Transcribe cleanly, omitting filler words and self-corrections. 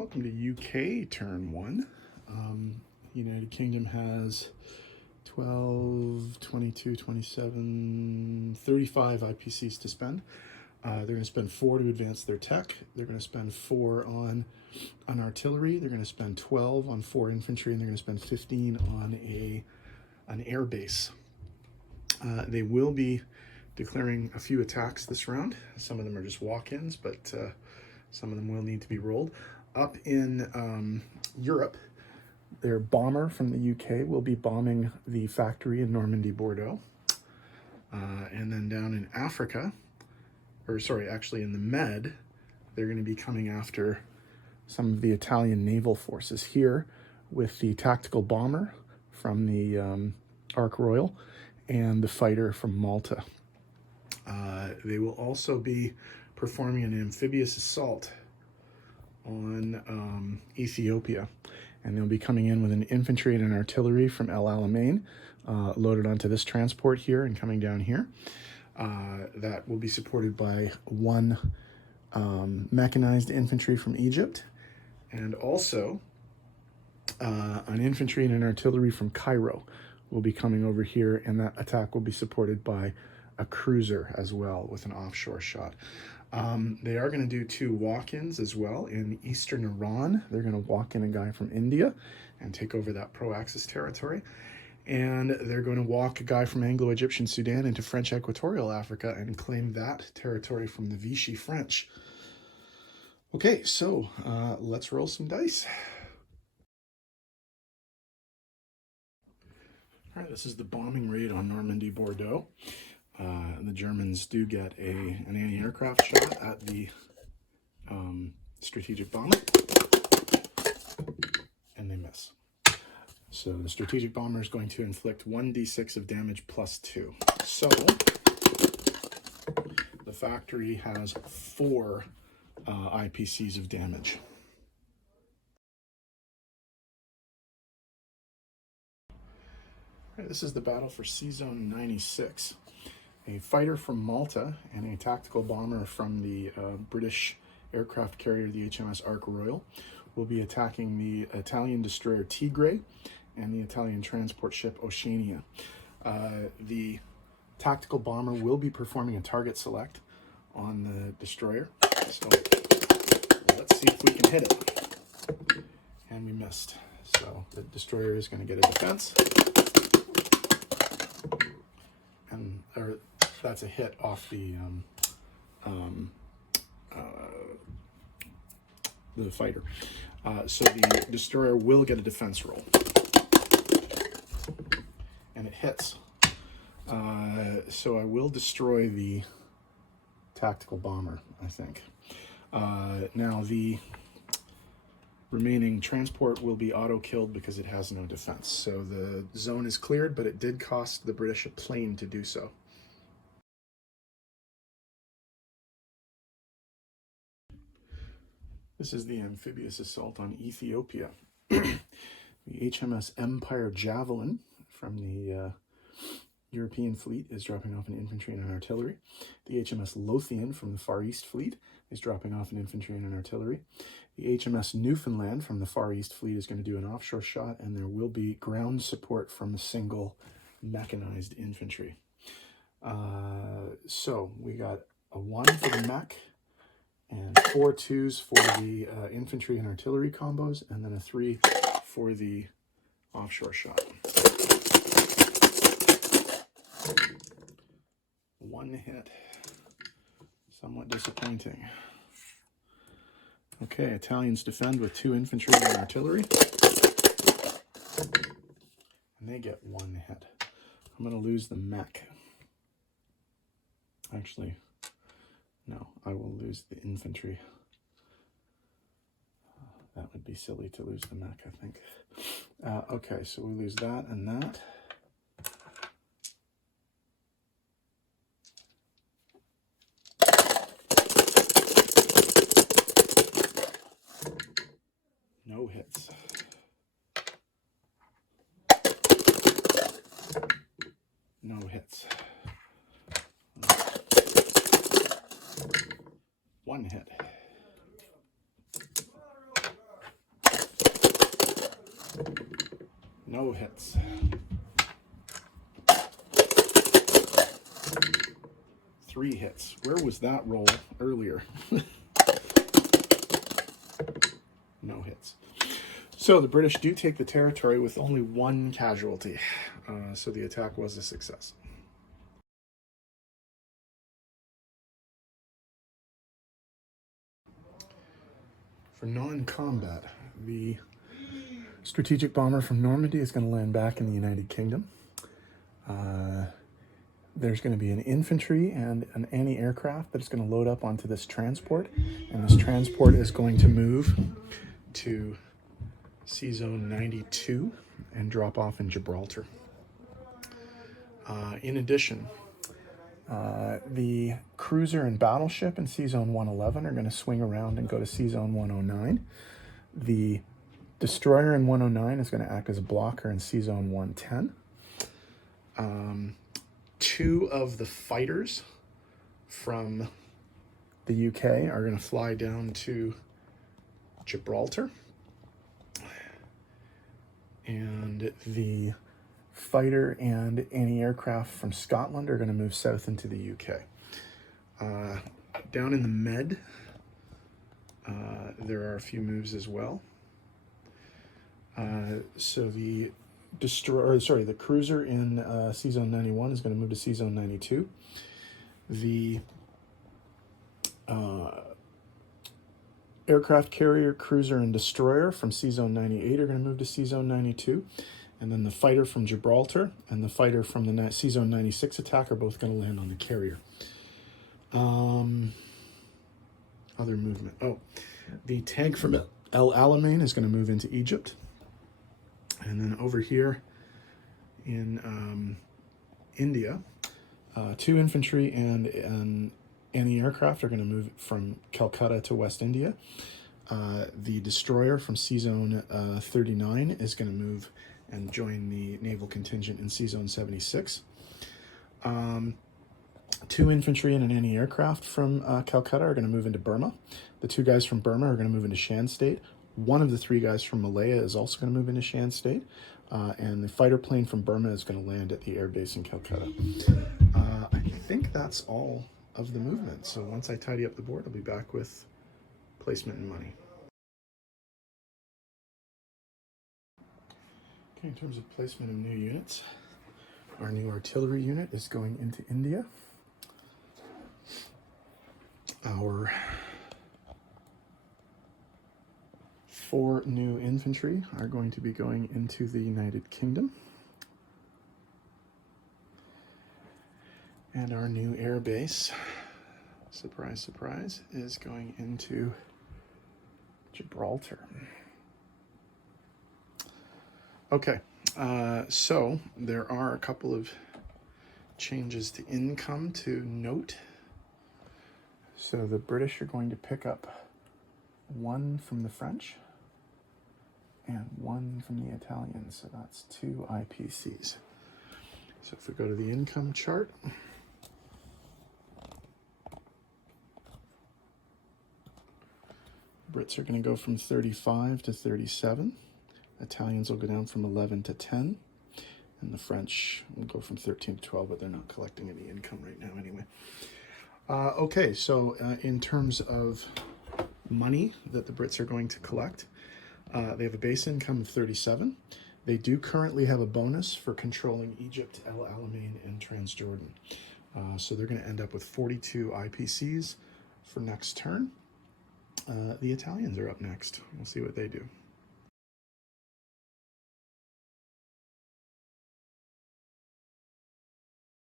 Welcome to UK turn 1. United Kingdom has 12, 22, 27, 35 IPCs to spend. They're going to spend 4 to advance their tech. They're going to spend 4 on artillery. They're going to spend 12 on 4 infantry, and they're going to spend 15 on an air base. They will be declaring a few attacks this round. Some of them are just walk-ins, but some of them will need to be rolled. Up in Europe, their bomber from the UK will be bombing the factory in Normandy, Bordeaux. And then down in Africa, actually in the Med, they're going to be coming after some of the Italian naval forces here with the tactical bomber from the Ark Royal and the fighter from Malta. They will also be performing an amphibious assault on Ethiopia, and they'll be coming in with an infantry and an artillery from El Alamein loaded onto this transport here and coming down here. That will be supported by 1 mechanized infantry from Egypt, and also an infantry and an artillery from Cairo will be coming over here, and that attack will be supported by a cruiser as well with an offshore shot. They are going to do 2 walk-ins as well in eastern Iran. They're going to walk in a guy from India and take over that pro-Axis territory. And they're going to walk a guy from Anglo-Egyptian Sudan into French Equatorial Africa and claim that territory from the Vichy French. Okay, so let's roll some dice. All right, this is the bombing raid on Normandy, Bordeaux. The Germans do get an anti-aircraft shot at the strategic bomber, and they miss. So the strategic bomber is going to inflict 1d6 of damage plus 2. So the factory has 4 IPCs of damage. All right, this is the battle for C-Zone 96. A fighter from Malta and a tactical bomber from the British aircraft carrier, the HMS Ark Royal, will be attacking the Italian destroyer Tigre and the Italian transport ship Oceania. The tactical bomber will be performing a target select on the destroyer. So let's see if we can hit it. And we missed. So the destroyer is going to get a defense. Or that's a hit off the fighter. So the destroyer will get a defense roll, and it hits. So I will destroy the tactical bomber, I think. Now the remaining transport will be auto-killed because it has no defense. So the zone is cleared, but it did cost the British a plane to do so. This is the Amphibious Assault on Ethiopia. The HMS Empire Javelin from the European fleet is dropping off an infantry and an artillery. The HMS Lothian from the Far East fleet is dropping off an infantry and an artillery. The HMS Newfoundland from the Far East fleet is going to do an offshore shot, and there will be ground support from a single mechanized infantry. So we got a 1 for the mech, and 4 2s for the infantry and artillery combos, and then a 3 for the offshore shot. 1 hit. Somewhat disappointing. Okay, Italians defend with 2 infantry and artillery. And they get 1 hit. I'm going to lose the mech. Actually, no, I will lose the infantry. That would be silly to lose the mech, I think. Okay, so we lose that and that. No hits. No hits. 1 hit. No hits. Three hits. Where was that roll earlier? No hits. So the British do take the territory with only one casualty. So the attack was a success. For non-combat, the strategic bomber from Normandy is going to land back in the United Kingdom. There's going to be an infantry and an anti-aircraft that is going to load up onto this transport, and this transport is going to move to Sea Zone 92 and drop off in Gibraltar. In addition, the cruiser and battleship in Sea Zone 111 are going to swing around and go to Sea Zone 109. The destroyer in 109 is going to act as a blocker in Sea Zone 110. Two of the fighters from the UK are going to fly down to Gibraltar. And the fighter and anti-aircraft from Scotland are going to move south into the UK. Down in the Med, there are a few moves as well. So the the cruiser in Sea Zone 91 is going to move to Sea Zone 92. The aircraft carrier, cruiser, and destroyer from Sea Zone 98 are going to move to Sea Zone 92. And then the fighter from Gibraltar and the fighter from the Sea Zone 96 attack are both going to land on the carrier. Other movement. Oh, the tank from El Alamein is going to move into Egypt. And then over here in India, two infantry and an anti-aircraft are going to move from Calcutta to West India. The destroyer from Sea Zone 39 is going to move and join the naval contingent in Sea Zone 76. Two infantry and an anti-aircraft from Calcutta are going to move into Burma. The two guys from Burma are going to move into Shan State. One of the three guys from Malaya is also going to move into Shan State. And the fighter plane from Burma is going to land at the air base in Calcutta. I think that's all of the movement. So once I tidy up the board, I'll be back with placement and money. Okay, in terms of placement of new units, our new artillery unit is going into India. Our 4 new infantry are going to be going into the United Kingdom. And our new air base, surprise, surprise, is going into Gibraltar. Okay, so there are a couple of changes to income to note. So the British are going to pick up 1 from the French and 1 from the Italians, so that's 2 IPCs. So if we go to the income chart, Brits are going to go from 35 to 37. Italians will go down from 11 to 10. And the French will go from 13 to 12, but they're not collecting any income right now anyway. Okay, so in terms of money that the Brits are going to collect, they have a base income of 37. They do currently have a bonus for controlling Egypt, El Alamein, and Transjordan. So they're going to end up with 42 IPCs for next turn. The Italians are up next. We'll see what they do.